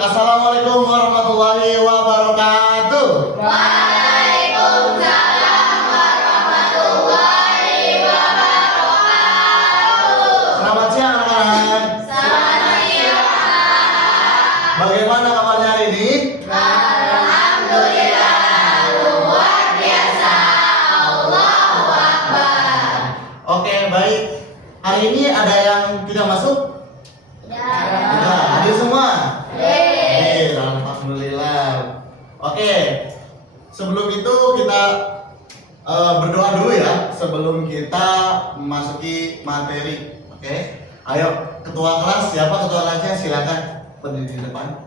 Assalamualaikum warahmatullahi wabarakatuh. Waalaikumsalam warahmatullahi wabarakatuh. Selamat siang anak-anak. Selamat siang. Bagaimana kabarnya hari ini? Alhamdulillah luar biasa. Allahu Akbar. Oke, baik. Hari ini ada yang tidak masuk? Tidak. Hadir semua? Hadir. Alhamdulillah. Oke. Sebelum itu kita berdoa dulu ya, sebelum kita memasuki materi. Oke. Ayo, ketua kelas, siapa ketua kelasnya? Silakan berdiri di depan.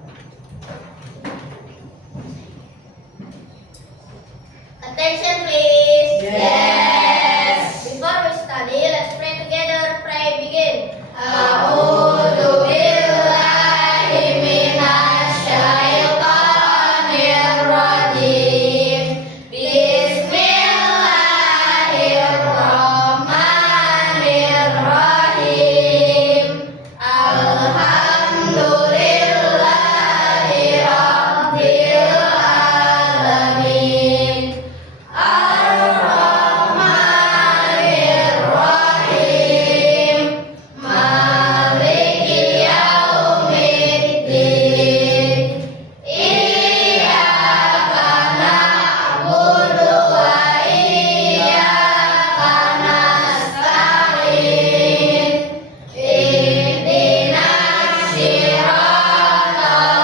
Attention please. Yes. Before we study, let's pray together. Pray begin. A'udzu billahi minasy syaithanir rajim. Bismillahirrahmanirrahim. Alhamdulillahi rabbil alamin. Ar-Rahmanir-Rahim. Maliki yaumiddin. Iyyaka na'budu wa iyyaka nasta'in. Ihdinas siratal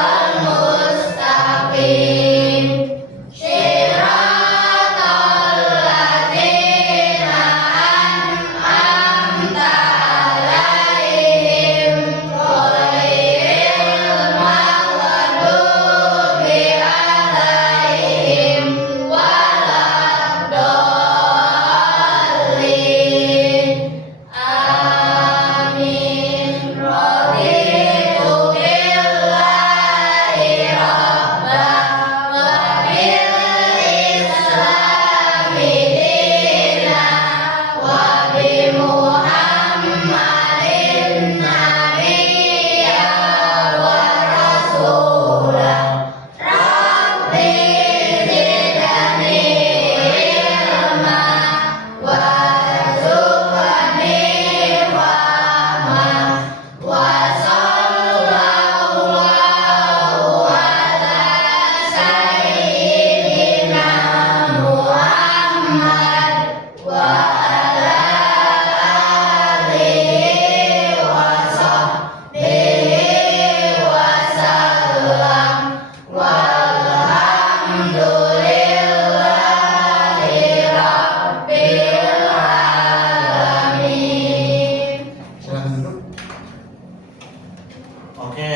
mustaqim. Siratal ladzina an'amta 'alaihim ghairil maghdubi 'alaihim waladdallin. Amin. Raditu billahi rabban wa bil islami dinan wa bi Muhammadin nabiyyan wa rasulan. Rabbi zidni ilma warzuqni fahma wa sallallahu ala sayyidina Muhammad wa ala alihi wa sahbihi wa sallam. Walhamdulillahi rabbil alamin. Silakan duduk. Oke,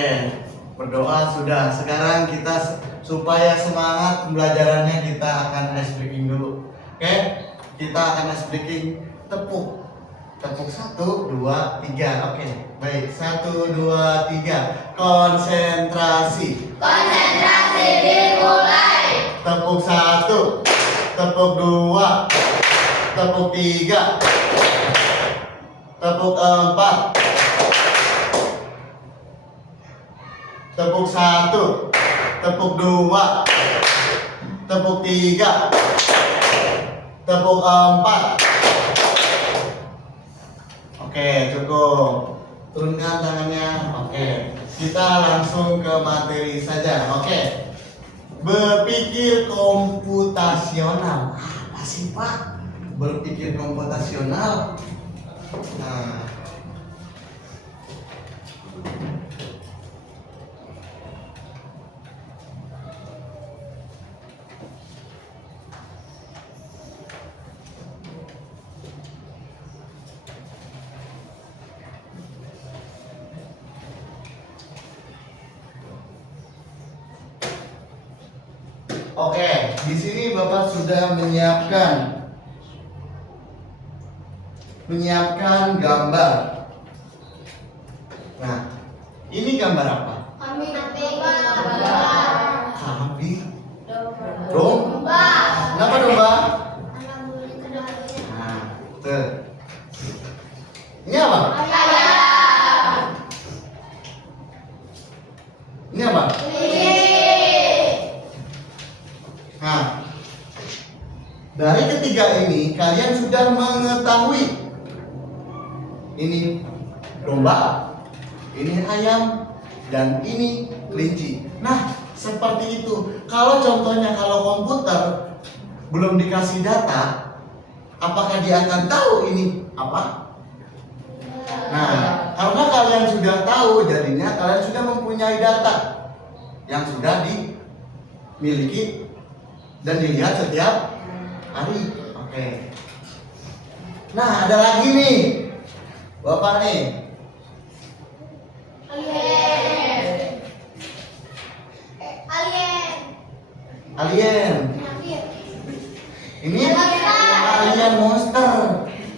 berdoa sudah. Sekarang kita supaya semangat pembelajarannya kita akan ice breaking dulu. Oke, kita akan ice breaking tepuk. Tepuk 1, 2, 3. Oke, baik. 1, 2, 3. Konsentrasi. Konsentrasi dimulai. Tepuk 1, tepuk 2, tepuk 3, tepuk 4, tepuk 1, tepuk 2, tepuk 3, tepuk 4. Oke, cukup. Turunkan tangannya. Oke, kita langsung ke materi saja. Oke. Berpikir komputasional. Apa sih, Pak? Berpikir komputasional. Nah, oke, di sini Bapak sudah menyiapkan gambar. Nah, ini gambar apa? Kambing. Kambing. Domba. Domba. Kenapa domba? Alhamdulillah. Nah, tuh. Ini apa? Ayam. Ini apa? Nah, dari ketiga ini kalian sudah mengetahui ini domba, ini ayam, dan ini kelinci. Nah, seperti itu. Kalau contohnya kalau komputer belum dikasih data, apakah dia akan tahu ini apa? Nah, karena kalian sudah tahu, jadinya kalian sudah mempunyai data yang sudah dimiliki dan dilihat setiap hari. Oke. Nah, ada lagi nih, Bapak nih. Alien. Ini alien monster.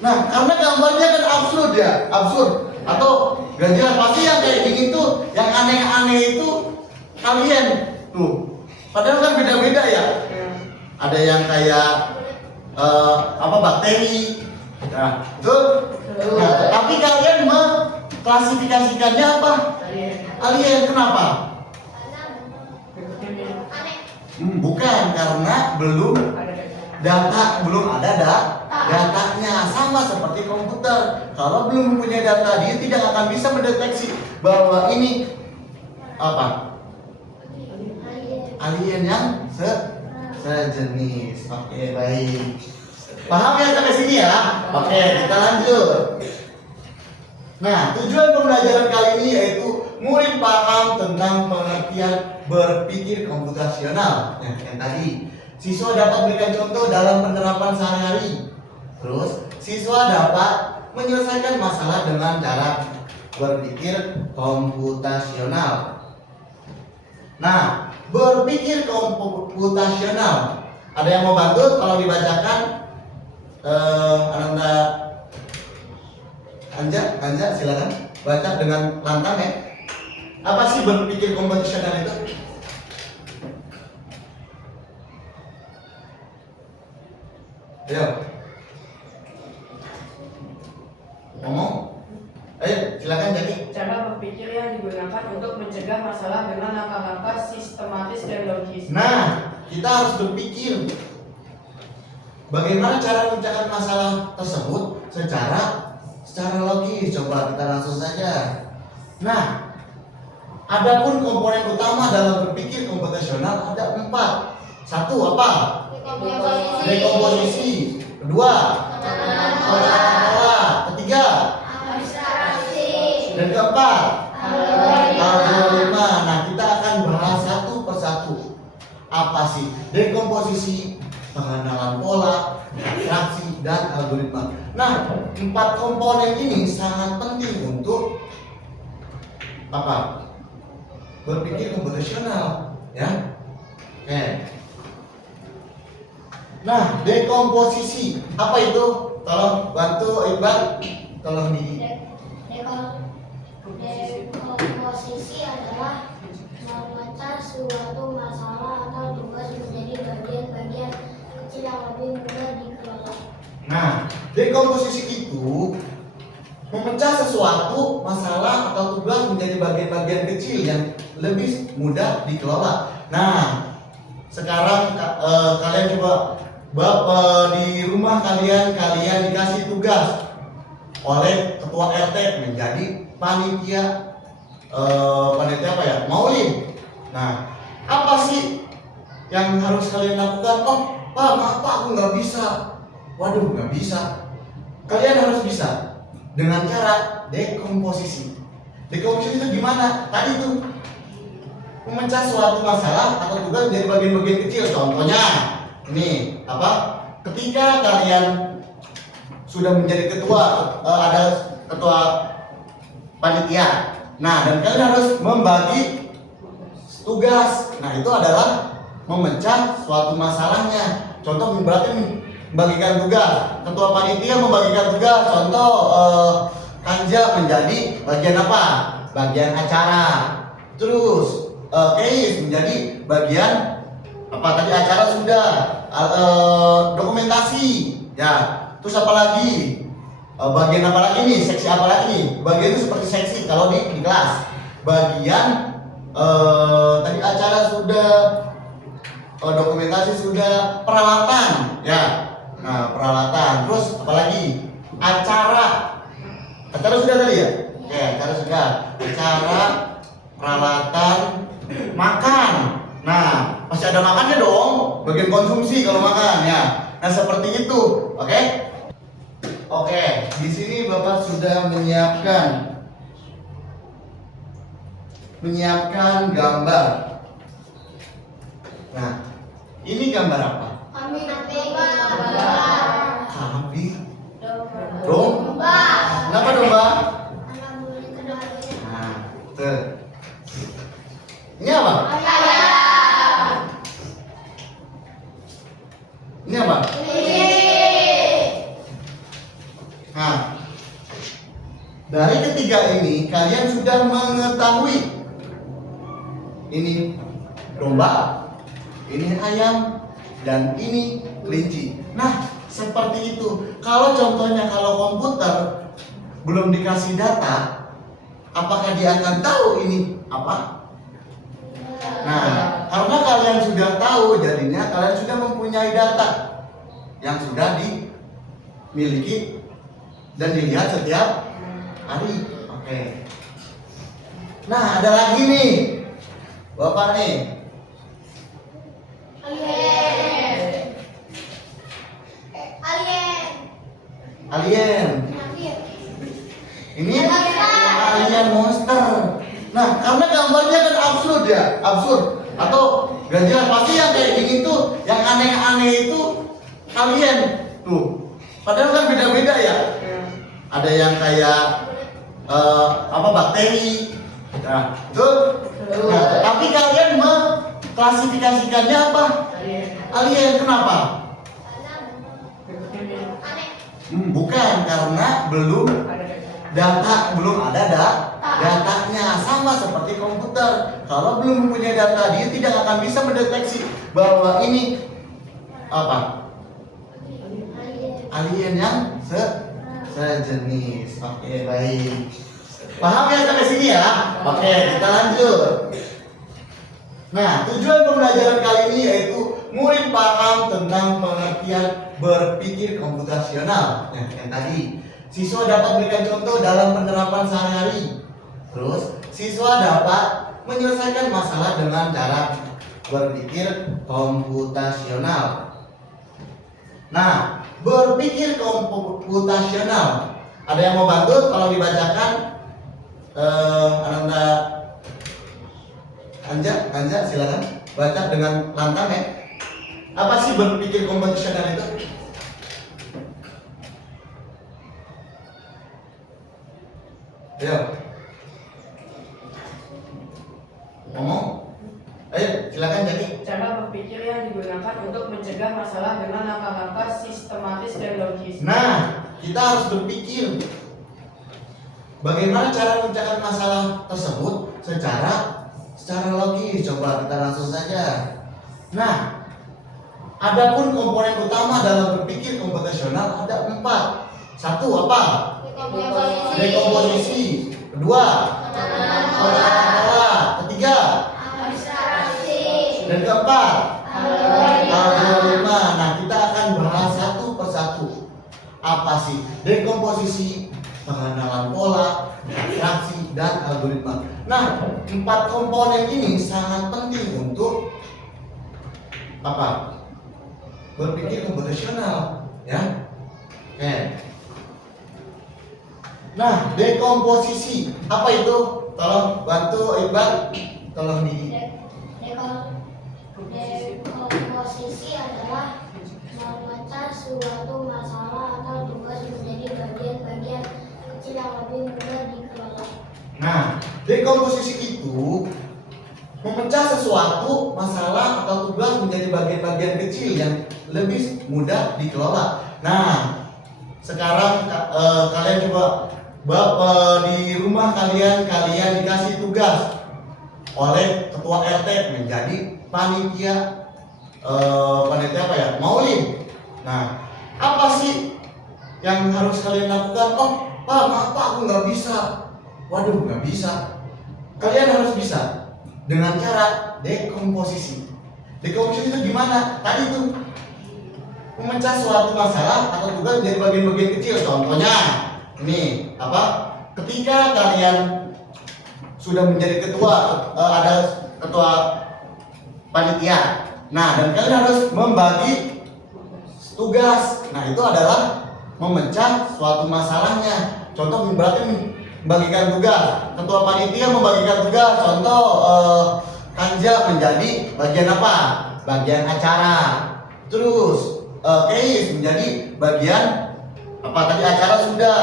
Nah, karena gambarnya kan absurd ya, absurd atau gak jelas. Pasti yang kayak gini tuh, yang aneh-aneh itu alien tuh. Padahal kan beda-beda ya. Ada yang kayak bakteri. Nah, itu. Nah, tapi kalian mengklasifikasikannya apa? Alien. Kenapa? Bukan, karena belum ada datanya. Sama seperti komputer. Kalau belum punya data, dia tidak akan bisa mendeteksi bahwa ini apa? Alien yang sejenis. Oke, baik. Paham ya sampai sini ya? Oke, kita lanjut. Nah, tujuan pembelajaran kali ini yaitu murid paham tentang pengertian berpikir komputasional. Nah, yang tadi, siswa dapat berikan contoh dalam penerapan sehari-hari. Terus, siswa dapat menyelesaikan masalah dengan cara berpikir komputasional. Nah, berpikir komputasional. Ada yang mau bantu? Kalau dibacakan, Anja, silakan baca dengan lantang ya. Apa sih berpikir komputasional itu? Ayo, ngomong. Ayo, silakan Jaki. Cara berpikir yang digunakan untuk mencegah masalah dengan langkah-langkah sistematis dan logis. Nah, kita harus berpikir bagaimana cara memecahkan masalah tersebut secara logis. Coba kita langsung saja. Nah, adapun komponen utama dalam berpikir komputasional ada 4. 1 apa? Dekomposisi. 2 pola. 3 dan keempat algoritma. Nah, kita akan bahas satu persatu. Apa sih dekomposisi, pengenalan pola, abstraksi, dan algoritma. Nah, 4 komponen ini sangat penting untuk apa? Berpikir komputasional, ya. Oke. Nah, dekomposisi apa itu? Tolong bantu Iqbal. Tolong di Dekomposisi adalah memecah suatu masalah atau tugas menjadi bagian-bagian kecil yang lebih mudah dikelola. Nah, dekomposisi itu memecah sesuatu masalah atau tugas menjadi bagian-bagian kecil yang lebih mudah dikelola. Nah, sekarang kalian coba di rumah kalian dikasih tugas oleh ketua RT menjadi panitia apa ya? Maulid. Nah, apa sih yang harus kalian lakukan? Oh, Pak, maaf Pak, aku nggak bisa. Waduh, nggak bisa. Kalian harus bisa dengan cara dekomposisi. Dekomposisi itu gimana? Tadi tuh memecah suatu masalah atau tugas menjadi bagian-bagian kecil. Contohnya, ini apa? Ketika kalian sudah menjadi ketua, ada ketua panitia. Nah, dan kalian harus membagi tugas. Nah, itu adalah memecah suatu masalahnya. Contoh berarti membagikan tugas. Ketua panitia membagikan tugas. Contoh Kanja menjadi bagian apa? Bagian acara. Terus Keis menjadi bagian apa tadi? Acara sudah. Dokumentasi. Ya. Terus apa lagi? Bagian apa lagi nih? Seksi apa lagi nih? Bagian itu seperti seksi kalau di kelas. Bagian tadi acara sudah, dokumentasi sudah, peralatan ya. Nah, peralatan. Terus apalagi? Acara. Acara sudah tadi ya? Oke, acara sudah. Acara, peralatan, makan. Nah, pasti ada makannya dong. Bagian konsumsi kalau makan ya. Nah, seperti itu. Oke? Oke, di sini Bapak sudah menyiapkan gambar. Nah, ini gambar apa? Kambing Domba. Kenapa domba? anak buli keduanya Nah, tuh. Ini apa? Ini apa? Nah, dari ketiga ini kalian sudah mengetahui ini domba, ini ayam, dan ini kelinci. Nah, seperti itu. Kalau contohnya kalau komputer belum dikasih data, apakah dia akan tahu ini apa? Nah, karena kalian sudah tahu, jadinya kalian sudah mempunyai data yang sudah dimiliki dan dilihat setiap hari. Oke. Nah, ada lagi nih, Bapak nih. Alien. Ini alien monster. Nah, karena gambarnya kan absurd ya, absurd atau gak jelas. Pasti yang kayak gini tuh, yang aneh-aneh itu alien tuh. Padahal kan beda-beda ya. Ada yang kayak bakteri. Nah, tuh. Nah, tapi kalian mengklasifikasikannya apa? Alien. Kenapa? Bukan, karena belum ada datanya. Sama seperti komputer. Kalau belum punya data, dia tidak akan bisa mendeteksi bahwa ini apa? Alien yang sejenis. Oke, baik. Paham ya sampai sini ya? Oke, kita lanjut. Nah, tujuan pembelajaran kali ini yaitu murid paham tentang pengertian berpikir komputasional. Nah, yang tadi siswa dapat memberikan contoh dalam penerapan sehari-hari. Terus, siswa dapat menyelesaikan masalah dengan cara berpikir komputasional. Nah, berpikir komputasional. Ada yang mau bantu? Tolong dibacakan. Ananda Anja, silakan baca dengan lantang ya. Apa sih berpikir komputasional itu? Ayo. Ngomong. Ayo, silakan jadi. Cara berpikir yang digunakan untuk mencegah masalah dengan langkah-langkah sistematis dan logis. Nah, kita harus berpikir bagaimana cara mencegah masalah tersebut secara logis. Coba kita langsung saja. Nah, adapun komponen utama dalam berpikir komputasional ada 4. 1 apa? Dekomposisi. 2 penerapan pola. 3 dan 4 algoritma. Nah, kita akan bahas satu persatu. Apa sih dekomposisi, pengenalan pola, abstraksi, dan algoritma. Nah, 4 komponen ini sangat penting untuk apa? Berpikir komputasional, ya. Oke. Nah, dekomposisi apa itu? Tolong bantu Iqbal, tolong di. Dekomposisi adalah memecah suatu masalah atau tugas menjadi bagian-bagian kecil yang lebih mudah dikelola. Nah, dekomposisi itu memecah sesuatu masalah atau tugas menjadi bagian-bagian kecil yang lebih mudah dikelola. Nah, sekarang kalian coba di rumah kalian dikasih tugas oleh ketua RT menjadi panitia apa ya? Maulid. Nah, apa sih yang harus kalian lakukan? Oh, Pak, maaf Pak, aku nggak bisa. Waduh, nggak bisa. Kalian harus bisa. dengan cara dekomposisi. Dekomposisi itu gimana? Tadi tuh memecah suatu masalah atau tugas menjadi bagian-bagian kecil. Contohnya, ini apa? Ketika kalian sudah menjadi ketua, ada ketua panitia. Nah, dan kalian harus membagi tugas. Nah, itu adalah memecah suatu masalahnya. Contoh berarti membagikan tugas. Ketua panitia membagikan tugas. Contoh Kanja menjadi bagian apa? Bagian acara. Terus Keis menjadi bagian apa tadi acara sudah.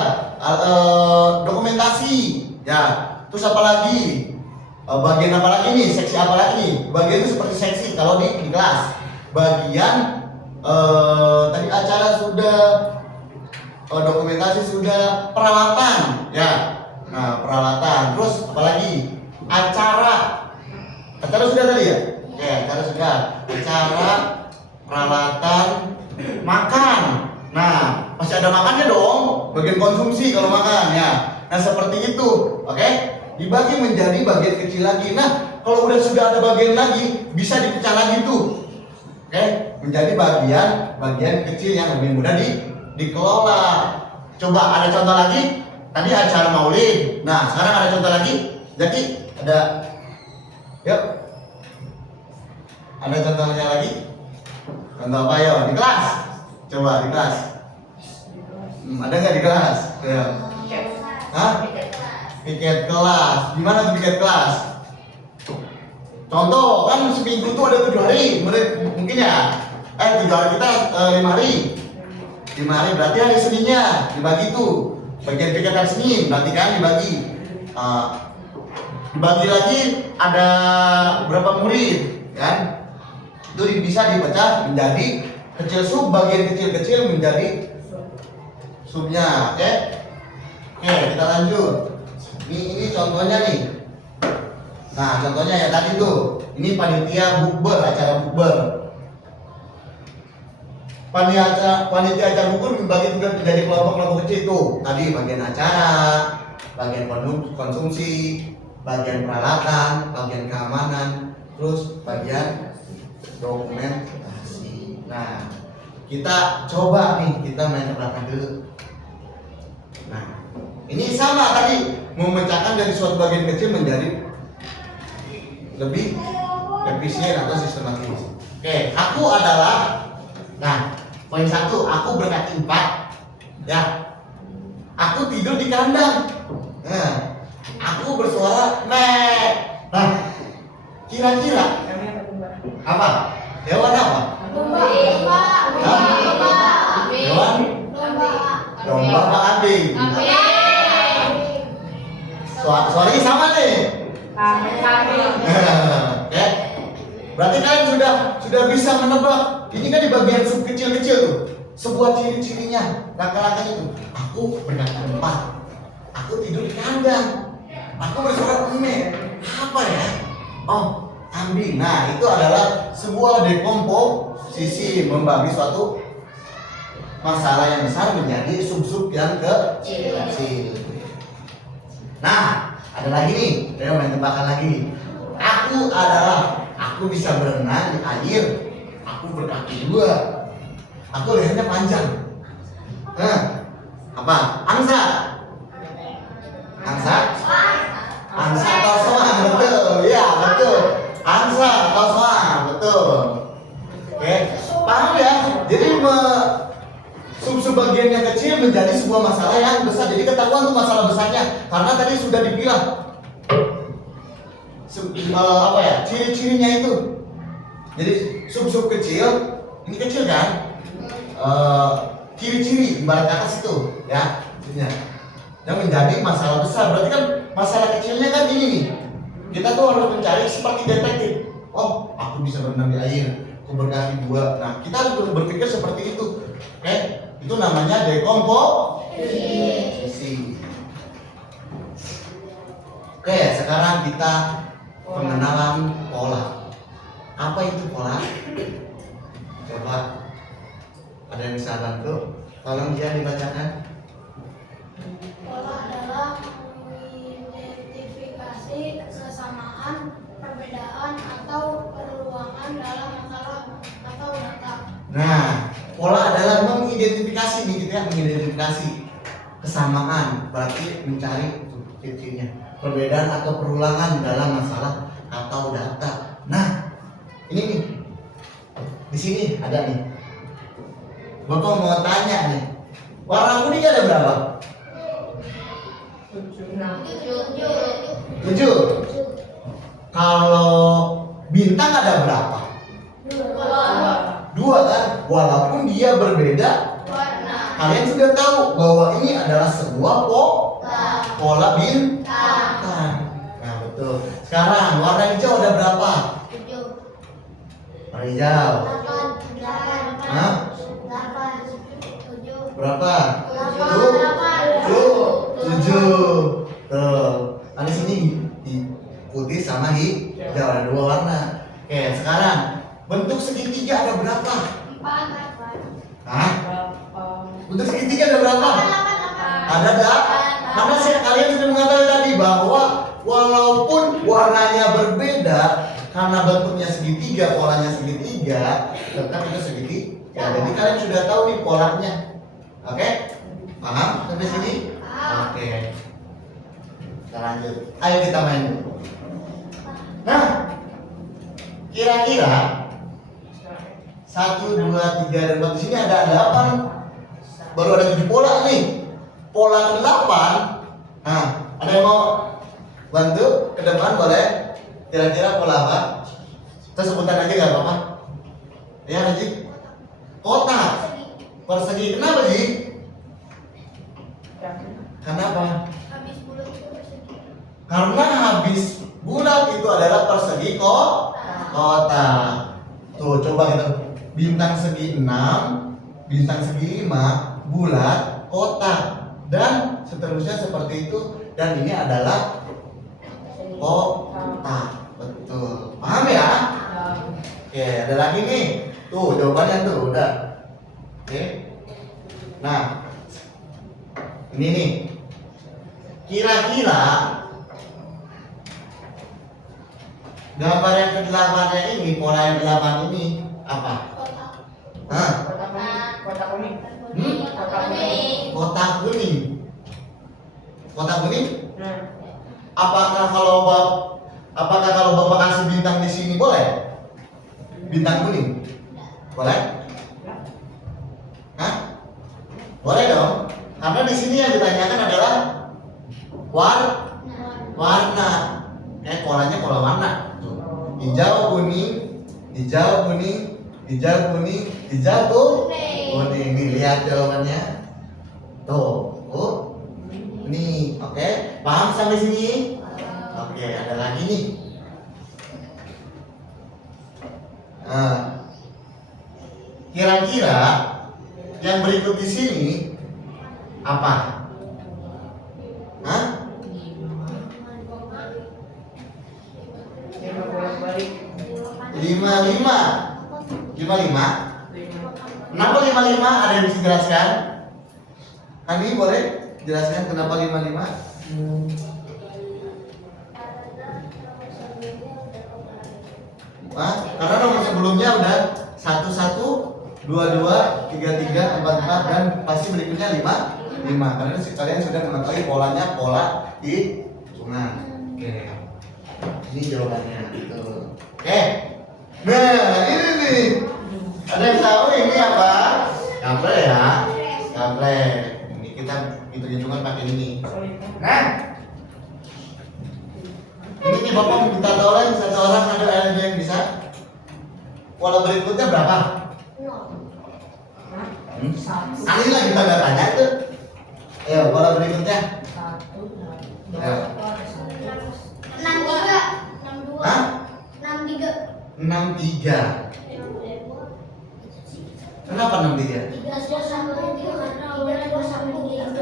Dokumentasi. Ya. Terus apa lagi? Bagian apa lagi nih? Seksi apa lagi nih? Bagian itu seperti seksi kalau di kelas. Bagian tadi acara sudah, dokumentasi sudah, peralatan ya. Nah, peralatan. Terus apa lagi? Acara sudah tadi ya? Oke, acara sudah. Acara, peralatan, makan. Nah, pasti ada makannya dong. Bagian konsumsi kalau makan ya. Nah, seperti itu. Oke? Dibagi menjadi bagian kecil lagi. Nah, kalau sudah ada bagian lagi, bisa dipecah lagi tuh. Oke, menjadi bagian kecil yang lebih mudah dikelola. Coba ada contoh lagi. Tadi acara maulid. Nah, sekarang ada contoh lagi. Jadi ada, yuk. Ada contohnya lagi. Contoh apa ya? Di kelas. Coba di kelas. Ada nggak di kelas? Ya. Hah? Piket kelas. Gimana tuh piket kelas? Contoh kan seminggu tuh ada 7 hari. Mungkin ya. 7 hari kita 5 hari. 5 hari berarti hari Seninnya dibagi tuh. Bagian piket hari Senin berarti kan dibagi. Dibagi lagi ada berapa murid kan? Itu bisa dipecah menjadi kecil sub, bagian kecil-kecil menjadi subnya. Oke? Oke, kita lanjut. Ini contohnya nih. Nah, contohnya ya tadi tuh. Ini panitia bukber, acara bukber. Panitia acara bukber membagi tugas menjadi kelompok-kelompok kecil tuh. Tadi bagian acara, bagian konsumsi, bagian peralatan, bagian keamanan, terus bagian dokumentasi. Nah, kita coba nih, kita main ke belakang dulu. Nah, ini sama tadi, memecahkan dari suatu bagian kecil menjadi lebih efisien atau sistematis. Oke, aku adalah, nah, poin 1, aku berkaki 4. Ya, aku tidur di kandang. Nah, aku bersuara meh. Nah, kira-kira apa? Hewan apa? Hewan? Domba apa kambing? Suaranya sama nih. Oke. Berarti kalian sudah bisa menebak. Ini kan di bagian sub kecil-kecil tuh. Sebuah ciri-cirinya, langkah-langkah itu. Aku berkaki 4. Aku tidur di kandang. Aku bersuara meh. Apa ya? Oh, kambing. Nah, itu adalah sebuah dekomposisi, membagi suatu masalah yang besar menjadi sub-sub yang kecil. Nah, ada lagi nih, saya main tebakan lagi. Aku bisa berenang di air. Aku berkaki 2. Aku lehernya panjang. Apa? Angsa atau soang, betul. Ya, betul. Angsa atau soang, betul. Oke, paham ya? Jadi sub-sub bagian yang kecil menjadi sebuah masalah yang besar. Jadi ketahuan tuh masalah besarnya karena tadi sudah dibilang apa ya, ciri-cirinya itu. Jadi sub-sub kecil, ini kecil kan? Ciri-ciri ibarat atas itu ya, yang menjadi masalah besar. Berarti kan masalah kecilnya kan ini nih. Kita tuh harus mencari seperti detektif. Oh, aku bisa berenang di air, aku berkaki 2. Nah, kita harus berpikir seperti itu. Oke, itu namanya dekomposisi. Oke, sekarang kita pengenalan pola. Apa itu pola? Coba ada yang bisa bantu? Tolong dia dibacakan. Pola adalah mengidentifikasi kesamaan, perbedaan Nah, pola adalah mengidentifikasi nih gitu ya, mengidentifikasi kesamaan, berarti mencari titiknya, perbedaan atau perulangan dalam masalah atau data. Nah, ini nih, di sini ada nih. Bapak mau tanya nih, warna kuning ada berapa? 7. Kalau bintang ada berapa? 2 kan? Walaupun dia berbeda, kalian sudah tahu bahwa ini adalah sebuah pola bintang. Nah, betul. Sekarang warna hijau ada berapa? 7. Warna hijau. 8. Hah? 7. Berapa? 7. Tuh. Nah, di sini di putih sama hijau ada 2 warna. Oke, sekarang bentuk segitiga ada berapa? 4. Hah? Bentuk segitiga ada berapa? Ada 8. Karena kalian sudah mengatakan tadi bahwa walaupun warnanya berbeda, karena bentuknya segitiga, polanya segitiga, tetap itu segitiga. Jadi kalian sudah tahu nih polanya. Oke? Paham sampai sini? Oke. Kita lanjut. Ayo kita main. Nah, kira-kira 1, 2, 3, dan 4 di sini ada 8. Baru ada 7 pola nih. Pola ke-8. Nah, ada yang mau bantu ke depan boleh? Kira-kira pola apa? Kita sebutan aja nggak apa-apa. Ya, Haji. Kotak. Persegi. Kenapa sih? Kenapa? Karena habis bulat itu adalah persegi kotak. Tuh, coba kita bintang segi 6, bintang segi 5, bulat, kotak, dan seterusnya seperti itu. Dan ini adalah kotak. Betul. Paham ya? Oke, ada lagi nih. Tuh, jawabannya tuh udah. Oke. Nah, ini nih. Kira-kira gambar yang ke-8-nya ini, pola yang ke-8 ini apa? Hah? Kotak kuning. Kotak kuning. Kotak kuning? Nah, Apakah kalau Bapak kasih bintang di sini boleh? Bintang kuning? Boleh? Hah? Boleh dong. Karena di sini yang ditanyakan adalah warna. Polanya pola warna. Tuh. Hijau kuning, hijau kuning, hijau kuning, hijau kuning. Nih lihat jawabannya. Tuh. Nih, oke. Paham sampai sini? Oke, ada lagi nih. Nah, kira-kira yang berikut di sini apa? Hah? yang bolak-balik. 55. 55? Kenapa 55? Ada yang bisa jelaskan? Ani boleh jelaskan kenapa 55? Karena nomor sebelumnya udah 11, 22, 33, 44, dan pasti berikutnya 5. Karena kalian sudah mengetahui polanya pola hitungan. Oke. Ini jawabannya gitu. Oke. Nah, ini nih. Ada yang tahu ini apa? Gaple ya. Gaple. Ini kita hitung-hitungan pakai ini. Nah. Ini nih Bapak minta tolong satu orang ada yang bisa. Pola berikutnya berapa? 0. Ini lagi tanda tanya tuh. Ayo, pola berikutnya. 1. Ayo. 63. Hah? 63. 63. Kenapa 63? 3 sama 3 karena awalnya 2 sama 3.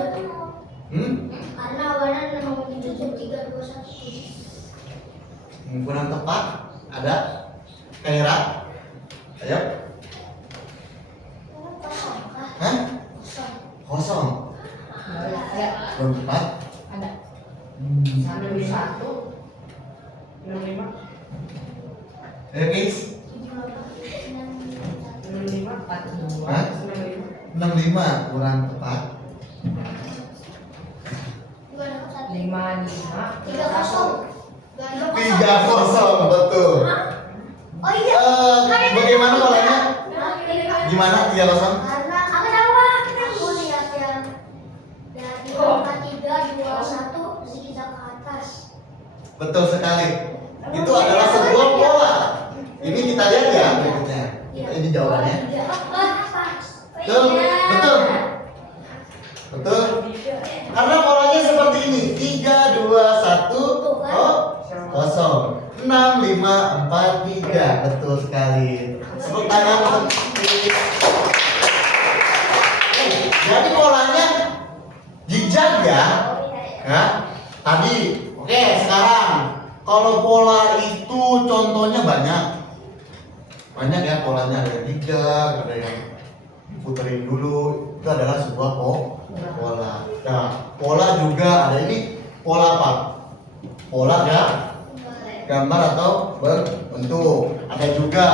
Karena awalnya nomor 7 3 2 1. Kurang tepat. Ada? Kaira? Ayo. Hah? Kosong. Belum tepat. Ada. 1. 65. Ayo guys. 65. Hah? 65 kurang tepat. 55 3-0 betul. Oh iya. Bagaimana polanya? Gimana 3-0? Karena aku tahu Pak, kita mau lihat yang dari angka 3, 2, 1 zigzag ke atas. Betul sekali. Itu adalah sebuah pola. Ini kita lihat ya berikutnya. Ini jawabannya. Betul, betul. Betul. Karena polanya seperti ini. 3, 2, 1, 0. 6, 5, 4, 3. Betul sekali. Tepuk tangan untuk jadi polanya zigzag ya. Ya. Tadi. Oke, sekarang kalau pola itu contohnya banyak. Banyak ya polanya, ada yang zigzag, ada yang puterin dulu. Itu adalah sebuah pola. Nah, pola juga ada ini pola apa? Pola ya, gambar atau berbentuk. Ada juga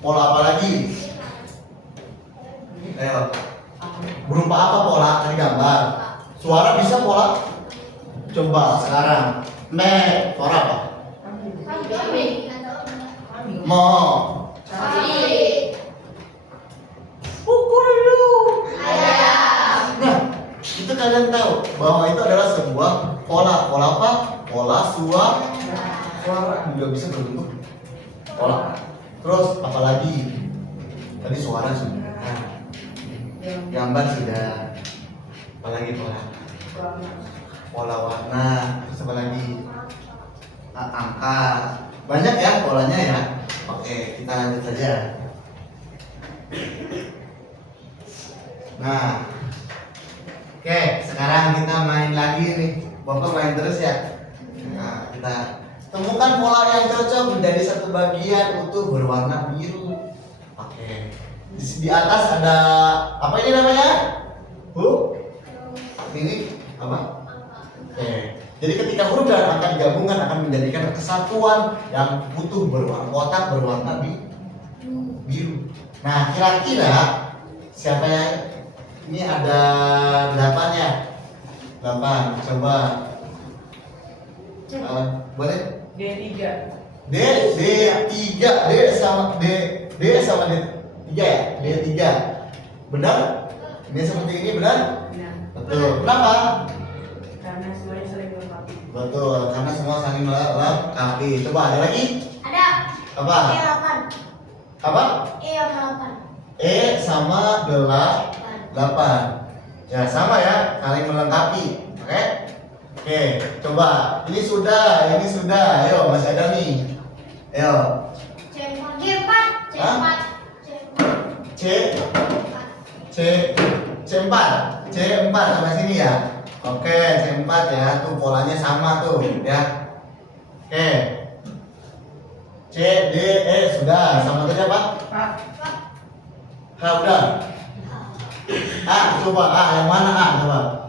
pola apa lagi? Ayo. Berupa apa pola tadi gambar? Suara bisa pola? Coba sekarang. Suara apa? Mo. Nah, itu kalian tahu bahwa itu adalah sebuah pola. Pola apa? Pola suara. Suara juga bisa berbentuk pola. Terus apalagi? Tadi suara sudah. Nah, gambar sudah. Apalagi pola? Pola warna. Terus apa lagi? Angka. Banyak ya polanya ya. Oke, kita lanjut saja. Nah, oke, sekarang kita main lagi nih. Bapak main terus ya. Nah, kita temukan pola yang cocok menjadi satu bagian utuh berwarna biru. Oke. Di atas ada apa ini namanya? Ini apa? Oke. Jadi ketika huruf dan angka digabungkan akan menjadikan kesatuan yang utuh berwarna kotak berwarna biru. Nah, kira-kira siapa yang ini ada 8 ya? 8. Coba. Boleh? D3. D3 sama D3 ya? D3. Benar? Ini seperti ini benar? Nah, Betul. Kenapa? karena semuanya saling melengkapi. Betul, karena semua saling melengkapi. Coba ada lagi? Ada. Apa? E8. Apa? E8. E sama 8. Ya, sama ya, saling melengkapi. Oke? Oke, coba. Ini sudah. Ayo, masih ada nih. Ayo. C4. C4. C4 sampai sini ya. Oke, C4 ya. Tuh polanya sama tuh ya. Oke. C, D, E sudah. Sama tadi apa? H udah. A coba yang mana A coba?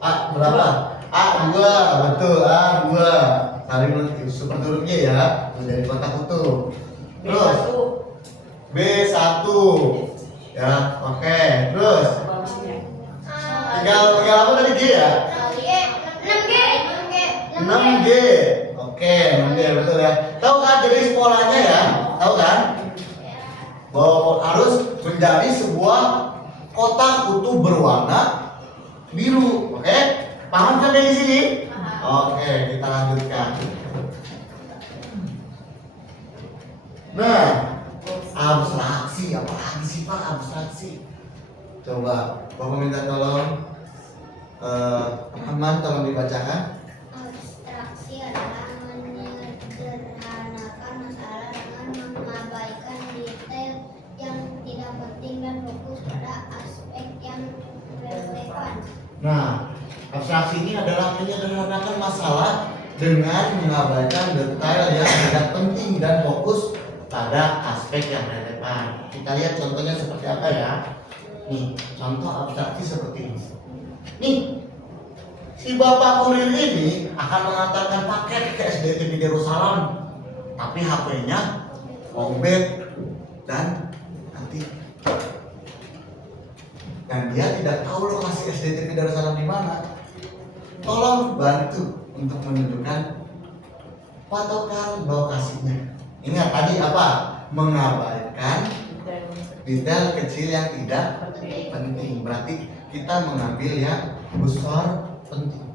A berapa? A2, betul A2. Saling seperti hurufnya ya, menjadi kotak utuh. Terus B1. Ya, oke. Terus tinggal apa tadi G ya? 6G. Oke, 6G betul ya. Tahu kan jenis polanya ya? Tahu kan? Bahwa harus menjadi sebuah kotak utuh berwarna biru. Oke? Paham sampai di sini? Oke, kita lanjutkan. Nah, abstraksi apa lagi sih Pak abstraksi? Coba, Bapak minta tolong Rahman tolong dibacakan. Abstraksi adalah menyederhanakan masalah dengan mengabaikan detail yang tidak penting dan fokus pada aspek yang relevan. Nah, abstraksi ini adalah menyederhanakan masalah dengan mengabaikan detail yang tidak penting dan fokus pada aspek yang relevan. Kita lihat contohnya seperti apa ya. Nih, contoh abstraksi seperti ini. Nih, si bapak kurir ini akan mengantarkan paket ke SDT di Darussalam, tapi HP-nya lowbat dan nanti. Dan dia tidak tahu lokasi SDTP Darussalam di mana. Tolong bantu untuk menunjukkan patokan lokasinya. Ingat tadi apa? Mengabaikan detail kecil yang tidak penting. Berarti kita mengambil yang besar penting.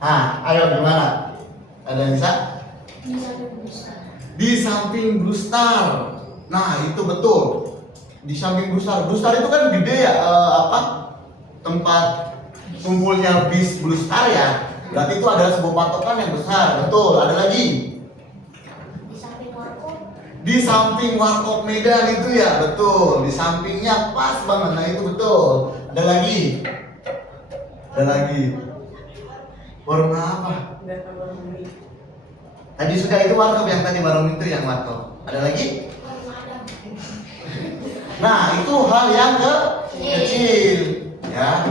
Ayo gimana? Ada yang bisa? Di samping Blue Star. Nah, itu betul. Di samping Blue Star. Blue Star itu kan gede ya, tempat kumpulnya bis Blue Star ya. Berarti itu ada sebuah patokan yang besar. Betul. Ada lagi? Di samping Warkop Medan itu ya, betul. Di sampingnya pas banget. Nah, itu betul. Ada lagi? Ada lagi? Warna apa? Tadi sudah itu warkop yang tadi warung itu yang warkop. Ada lagi? Nah, itu hal yang kecil ya.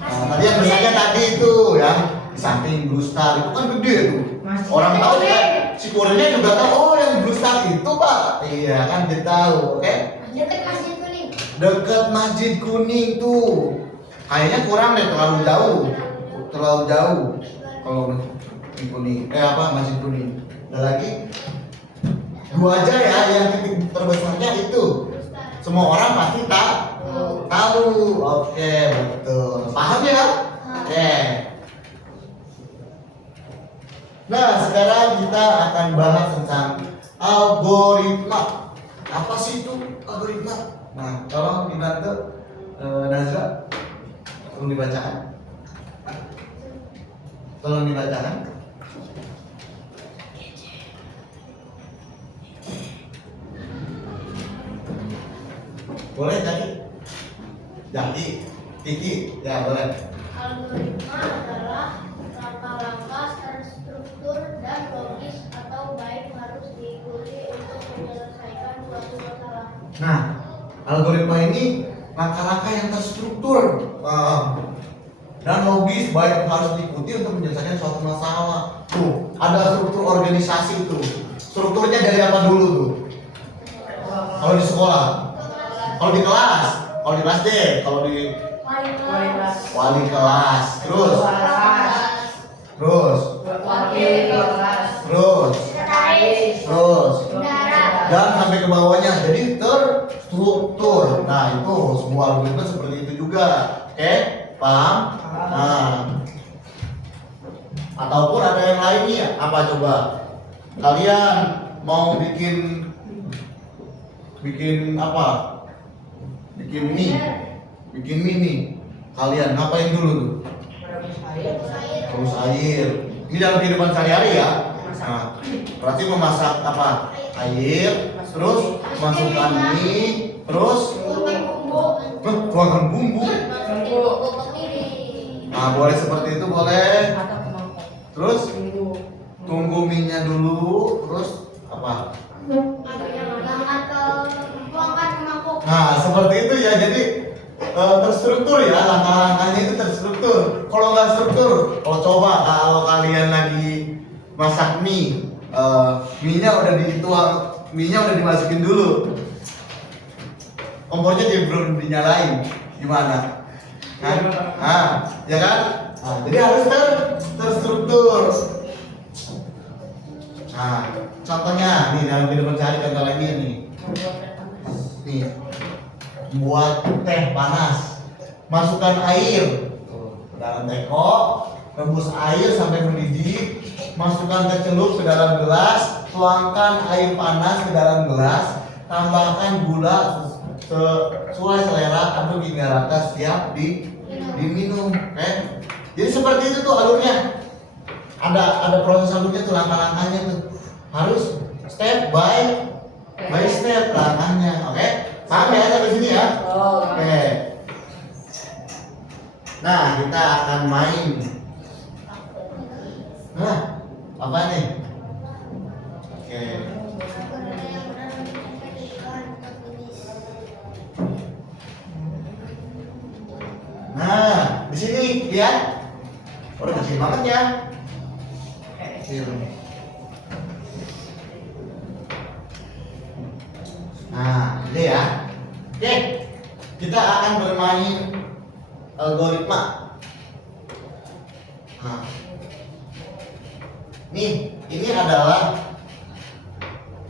Nah, tadi yang besarnya tadi itu ya, di samping Blue Star itu kan gede tuh. Orang tahu kan, si kurirnya juga tahu, oh yang Blue Star itu Pak. Iya kan dia tahu, oke? Dekat Masjid Kuning. Dekat Masjid Kuning tuh. Kayaknya kurang deh, terlalu jauh. Terlalu jauh kalau di Kuning. Masjid Kuning. Ada lagi? Dua aja ya, yang titik terbesarnya itu. Semua orang pasti tahu. Oke, betul. Paham ya? Oke. Nah, sekarang kita akan bahas tentang algoritma. Apa sih itu algoritma? Nah, tolong dibantu Nazra. Tolong dibacakan. Tolong dibacakan. Boleh jadi Kiki ya boleh. Algoritma adalah langkah-langkah terstruktur dan logis atau baik harus diikuti untuk menyelesaikan suatu masalah. Nah, algoritma ini langkah-langkah yang terstruktur dan logis baik harus diikuti untuk menyelesaikan suatu masalah. Tuh, ada struktur organisasi tuh. Strukturnya dari apa dulu tuh? Kalau di sekolah, kalau di kelas deh, kalau di wali kelas, terus dan sampai ke bawahnya, jadi terstruktur. Nah, itu semua algoritma seperti itu juga, oke? Paham? Nah, ataupun ada yang lainnya, apa coba? Kalian mau bikin apa? Bikin mie nih. Kalian ngapain dulu tuh? Rebus air. Ini dalam kehidupan sehari-hari ya. Nah, berarti memasak apa? Air, terus masukkan mie, terus tuangkan bumbu. Nah, boleh seperti itu boleh. Terus tunggu mie-nya dulu, terus apa? Nah, seperti itu ya. Jadi terstruktur ya, langkah-langkahnya itu terstruktur. Kalau nggak struktur, kalau kalian lagi masak mie, mie-nya udah dimasukin dulu, kompornya belum dinyalain, gimana? Ya kan? Nah, jadi harus terstruktur. Nah, contohnya nih dalam kehidupan sehari, contoh lagi nih. Nih, buat teh panas, masukkan air ke dalam teko, rebus air sampai mendidih, masukkan ke celup ke dalam gelas, tuangkan air panas ke dalam gelas, tambahkan gula sesuai selera, aduk hingga rata, siap diminum. Jadi seperti itu tuh alurnya. Ada proses alurnya tuh, langkah-langkahnya tuh harus step by step langkahnya. Oke? Paham ya sampai sini ya? Oke. Nah, kita akan main. Nah, apa nih? Oke. Nah, di sini lihat. Udah kecil banget ya. Kecil. Nah, ini ya. Oke, kita akan bermain algoritma. Nah, nih, ini adalah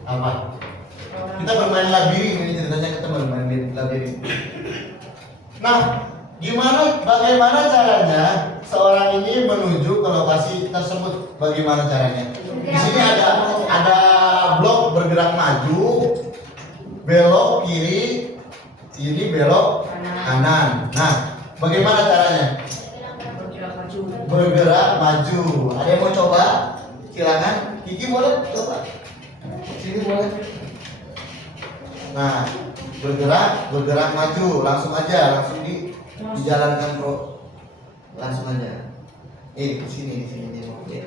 apa? Kita bermain labirin, ini ceritanya kita bermain labirin. Nah, bagaimana caranya seorang ini menuju ke lokasi tersebut? Bagaimana caranya? Di sini ada blok bergerak maju, belok kiri, ini belok kanan. Nah, bagaimana caranya? Bergerak maju. Ada yang mau coba? Silakan. Kiki boleh coba. Sini boleh. Nah, bergerak maju, langsung dijalankan bro, langsung aja. Di sini oke.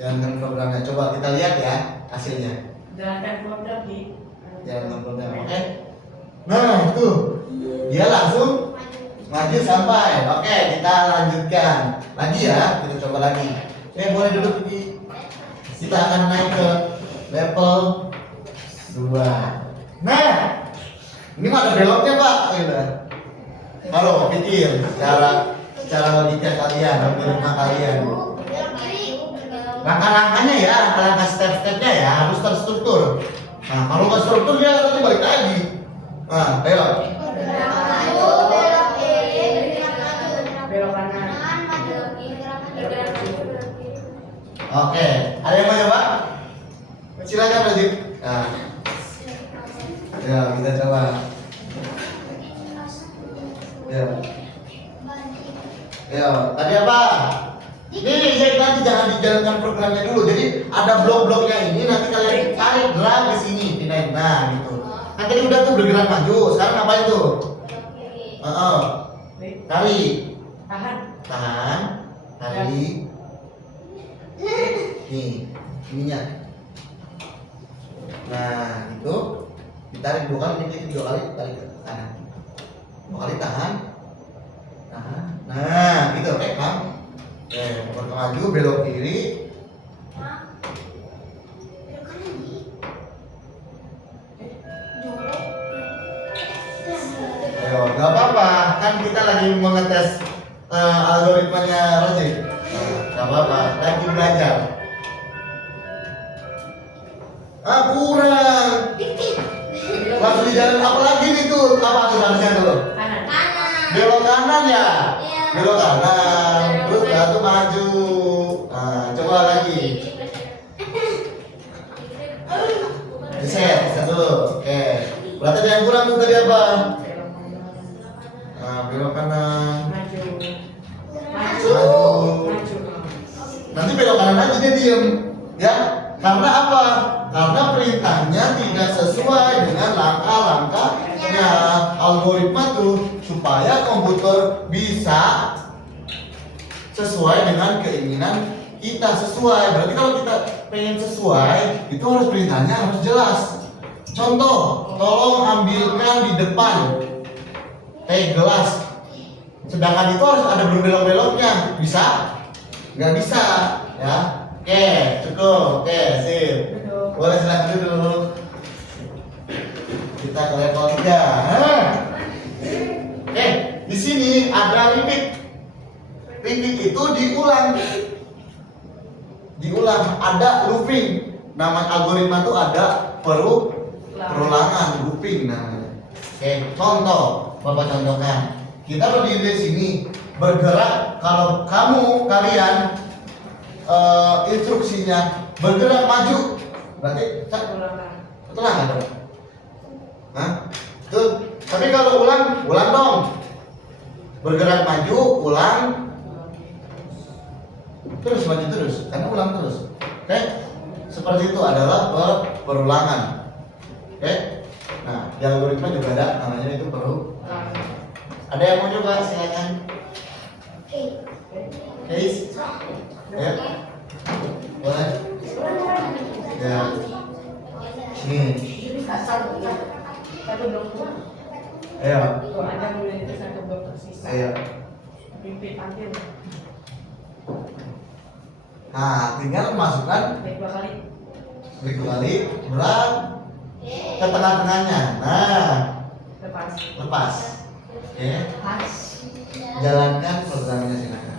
Jalankan programnya. Coba kita lihat ya hasilnya. Jalankan program di. Jalankan program, oke. Nah itu, dia langsung maju sampai. Oke, kita lanjutkan lagi ya. Kita coba lagi. Boleh duduk di. Kita akan naik ke level 2. Nah, ini mah ada beloknya pak, gitu. Kalau pikir secara logika kalian, algoritma kalian, langkah-langkahnya ya, langkah-langkah step-stepnya ya harus terstruktur. Nah, kalau nggak struktur dia nanti balik lagi. Nah, ayo. Belok kanan. Oke, ada yang mau coba? Silakan Razik. Nah. Ya, kita coba. Ya, tadi apa? Ini nanti jangan dijalankan programnya dulu. Jadi ada blok-bloknya ini nanti kalian tarik drag ke sini, pindahin. Nah, gitu. Kan tadi udah tuh bergerak maju. Sekarang ngapain tuh? Tarik. Tahan. Tarik. Nih, ininya. Nah, gitu. Ditarik 2 kali, ini 2 kali, tarik ke kanan. 2 kali tahan. Nah, gitu, pegang. Bergerak maju, belok kiri. Ayo, gak apa-apa, kan kita lagi mengetes algoritmanya Razik. Gak apa-apa, lagi belajar. Kurang. Langsung di jalan apa lagi nih tuh? Apa tuh harusnya dulu? Kanan. Belok kanan ya? Belok kanan. Terus batu maju. Nah, coba lagi. Reset dulu. Oke. Berarti ada yang kurang tuh tadi apa? Nah, belok kanan. Maju. Nanti belok kanan aja dia diem. Ya? Karena apa? Karena perintahnya tidak sesuai dengan langkah-langkahnya algoritma tuh, supaya komputer bisa sesuai dengan keinginan kita sesuai. Berarti kalau kita pengen sesuai, itu harus perintahnya harus jelas. Contoh, tolong ambilkan di depan teh gelas. Sedangkan itu harus ada berbelok-beloknya. Bisa? Nggak bisa, ya. Oke, cukup. Oke, sip. Boleh silakan duduk. Kita ke level 3. Oke, di sini ada repeat. Repeat itu diulang. Ada looping. Nama algoritma itu ada perulangan, looping namanya. Oke, contoh, Bapak contohkan. Kita berdiri di sini, bergerak. Kalau kalian instruksinya bergerak maju, berarti ulang nggak dong? Hah? Tuh. Tapi kalau ulang dong. Bergerak maju, ulang. Terus maju terus, karena ulang terus. Oke? Seperti itu adalah perulangan. Oke? Nah, di algoritma juga ada namanya itu perulangan. Ada yang mau coba? Silakan. Guys. Ya. Boleh. Ya. Nih. Satu blok tua. Ayo. Kalau ada mulai itu 1 blok tersisa. Ayo. Repeat ambil. Nah, tinggal masukkan Baik 2 kali. klik 2 kali, berat. ke tengah-tengahnya. Nah, Lepas. lepas. Oke. Jalankan programnya silakan.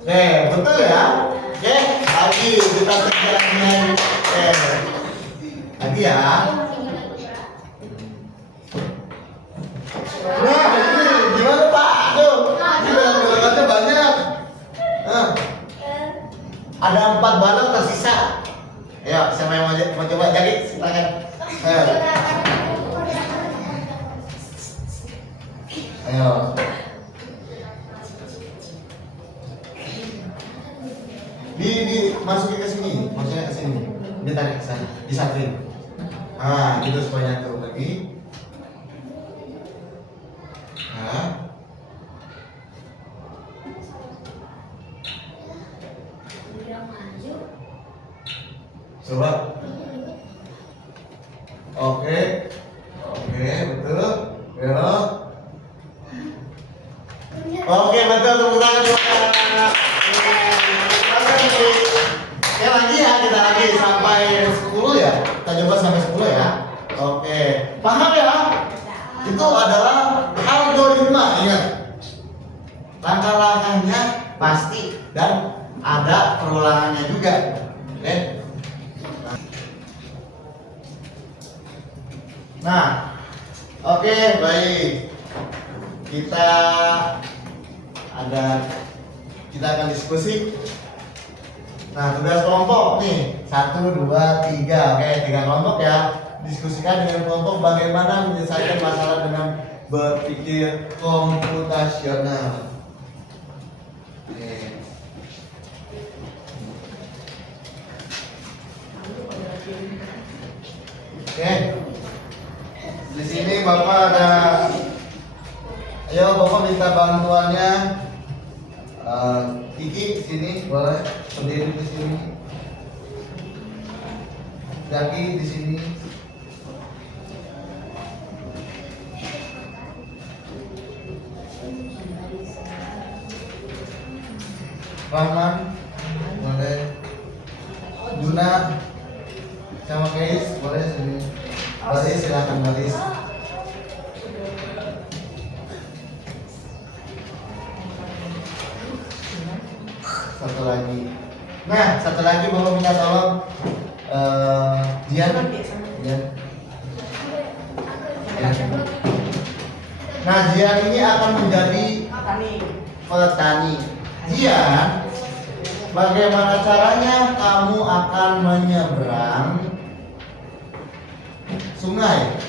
Oke, betul ya? Oke, lagi kita sekarang. Oke. Lagi ya. Nah, ini gimana Pak? Tuh, ini balok-baloknya banyak. Nah, ada 4 balok tersisa. Ayo, siapa yang mau coba jadi? Silakan. Ayo. Ayo. Masukin ke sini, maksudnya ke sini. Ditarik ke sana, disatuin. Ah, gitu supaya nyatu lagi. Nah. Coba. Oke, betul. Belok. Oke, betul. Tepuk tangan. Oke, lagi ya, kita lagi sampai 10 ya. Kita coba sampai 10 ya. Oke, paham ya? Itu adalah algoritma, ingat. Langkah-langkahnya pasti dan ada perulangannya juga. Oke. Nah, oke, baik. Kita akan diskusi. Nah, tugas kelompok nih 1, 2, 3. Oke, 3 kelompok ya. Diskusikan dengan kelompok bagaimana menyelesaikan masalah dengan berpikir komputasional. Oke. Oke. Di sini Bapak ada. Ayo Bapak minta bantuannya. Kiki sini boleh berdiri di sini. Zaki di sini. Rahman boleh. Juna sama Keis boleh sini. Baris silakan Baris. Satu lagi. Nah, satu lagi Bapak minta tolong Jian. Nah, Jian ini akan menjadi petani. Jian, bagaimana caranya kamu akan menyeberang sungai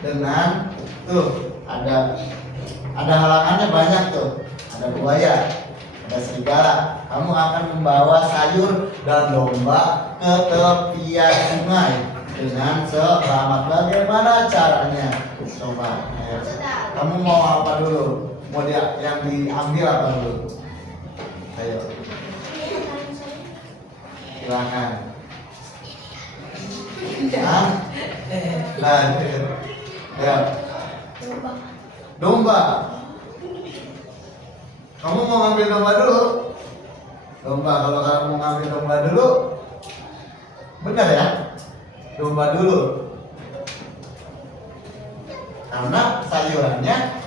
dengan tuh ada halangannya banyak tuh, ada buaya, ada serigala. Kamu akan membawa sayur dan domba ke tepian sungai dengan selamat. Bagaimana caranya? Coba. Ayo. Kamu mau apa dulu? Mau yang diambil apa dulu? Ayo. Silakan. Ya. Domba. Kamu mau ngambil domba dulu? Domba, kalau kamu mau ngambil domba dulu, benar ya? Domba dulu. Karena sayurannya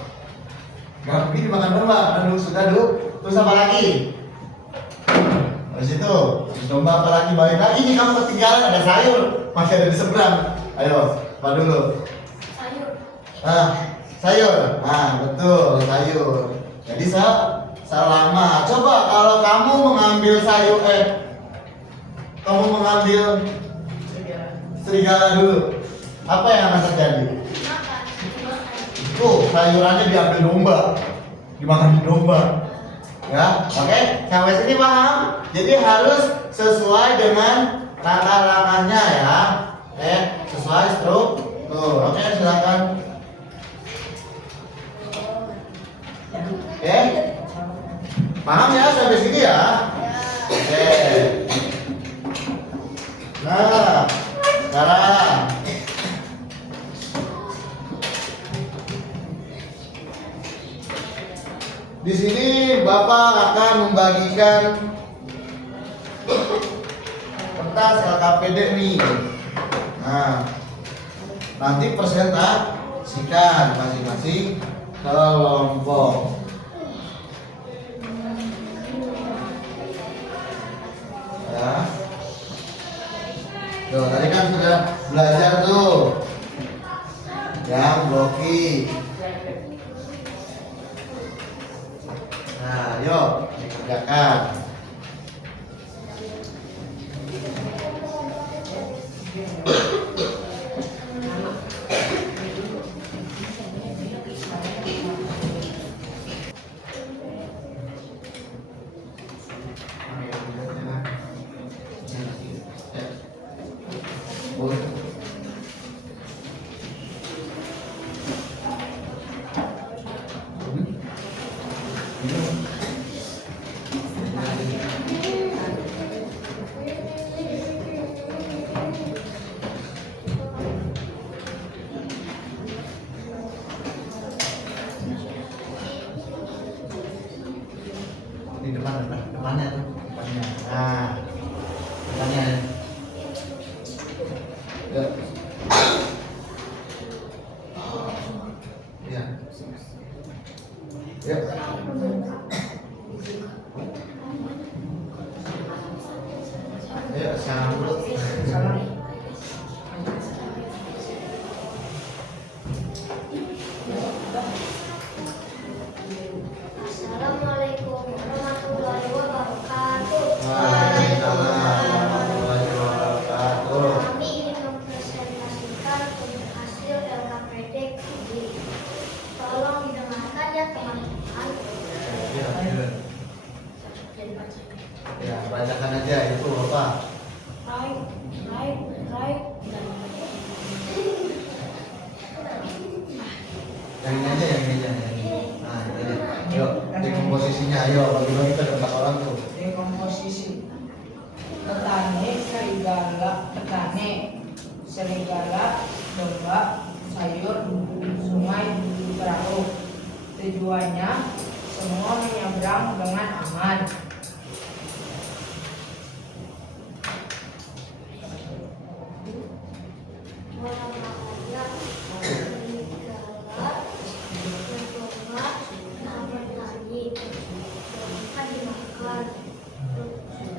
nggak mungkin dimakan domba, kan dulu sudah dulu. Terus apa lagi? Terus itu, domba apa lagi? Balik lagi nih kamu ketinggalan, ada sayur masih ada di seberang. Ayo, apa dulu? Sayur. Sayur. Betul, sayur. Jadi selama coba kalau kamu mengambil sayur kamu mengambil serigala dulu, apa yang akan terjadi? Tuh, sayurannya diambil domba, dimakan domba. Ya, oke, sampai sini paham? Jadi harus sesuai dengan langkah-langkahnya ya. Sesuai struktur. Oke, silakan. Oke, paham ya sampai sini ya? Oke. Nah, sekarang di sini Bapak akan membagikan kertas LKPD nih. Nah, nanti presentasikan masing-masing kelompok. Ya. Tuh, tadi kan sudah belajar tuh yang blocking. Nah, yuk dikerjakan. Di depannya tuh, depannya. Nah, depannya. Ya. Ya. Ya. Ayo, salam dulu. Salam. Assalamualaikum warahmatullahi wabarakatuh. Waalaikumsalam warahmatullahi wabarakatuh. Kami ingin mempresentasikan hasil LKPD kami. Tolong didengarkan ya teman-teman. Ya, bacakan aja itu Bapak. Right, dan Yang ini aja, yang ini aja. Nah, ini aja. Yuk, di komposisinya ayo bagi-bagi ke tempat orang tuh. Ini komposisi petani, serigala, domba, sayur, sungai, perahu. Tujuannya semua menyeberang dengan aman. olahraga, serigala, domba, sama tadi. Domba dimakan.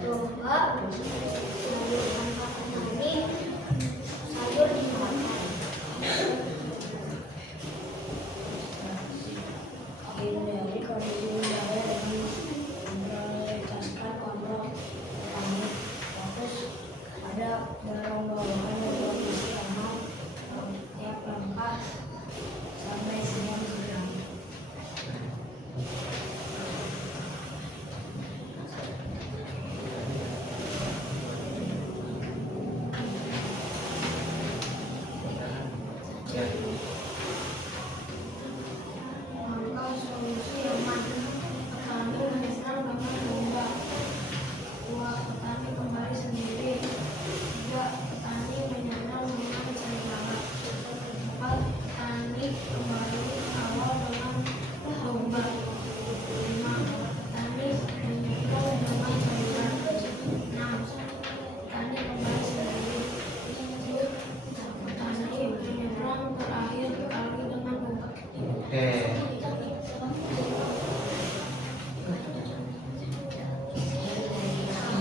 Domba, sayur angkat petani, sayur dimakan. Hindari kondisi udara dengan memprioritaskan kontrol petani. Fokus pada dorong dorongan dan kondisi aman tiap langkah sampai semua berjalan. Langkah solusi aman. Petani menyerang dengan domba. 2. Petani kembali sendiri. 3. Petani menyerang dengan serigala. 4. Petani kembali awal dengan domba. 5. Petani menyerang dengan serigala. 6. Petani kembali sendiri. 7. Petani menyerang terakhir kali dengan domba. Oke.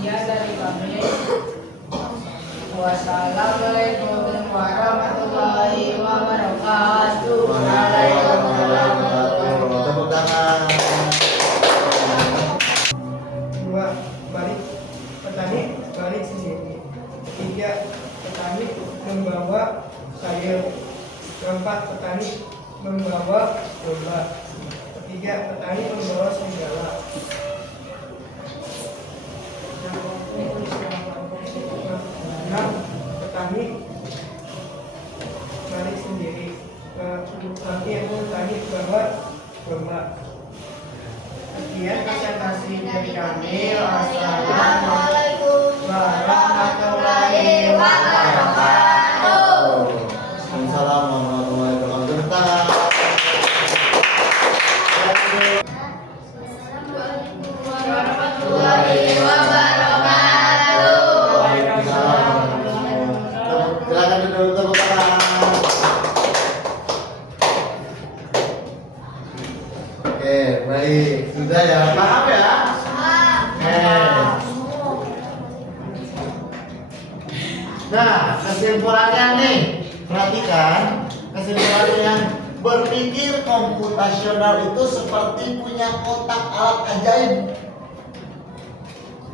Iya dari kami. Wassalamualaikum warahmatullahi wabarakatuh. Waalaikumsalam warahmatullahi wabarakatuh. Tepuk tangan. 2. Balik petani balik sendiri. 3. Petani membawa sayur. 4. Petani membawa domba. 3. Petani membawa serigala. 6. Petani balik sendiri. Petani bawa domba. Sekian presentasi dari kami. Wassalamualaikum warahmatullahi wabarakatuh. Waalaikumsalam warahmatullahi wabarakatuh. Tepuk tangan. paham ya? Nah, kesimpulannya nih, perhatikan kesimpulannya yang berpikir komputasional itu seperti punya kotak alat ajaib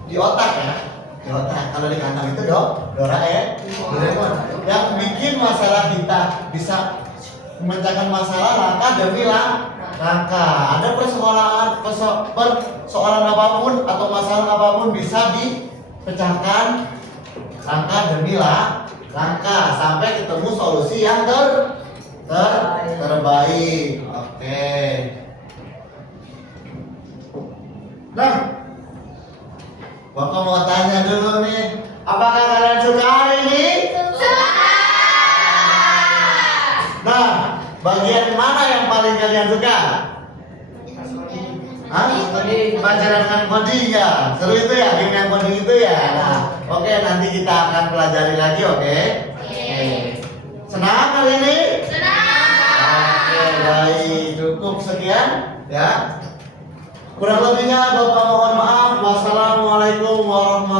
di otak ya, di otak. Kalau di kantong itu Dora ya, Doraemon. Yang bikin masalah kita bisa memecahkan masalah langkah demi langkah. Ada persoalan apapun atau masalah apapun bisa dipecahkan langkah demi langkah sampai ketemu solusi yang terbaik. Oke. Nah, Bapak mau tanya dulu nih, apakah kalian suka hari ini? Nah, bagian mana yang paling kalian suka? Hah? Pelajaran coding ya, seru itu ya, game yang coding itu ya. Nah, oke, nanti kita akan pelajari lagi, oke? Senang kali ini? Oke, baik, cukup sekian ya. Kurang lebihnya Bapak mohon maaf. Wassalamualaikum warahmatullahi wabarakatuh.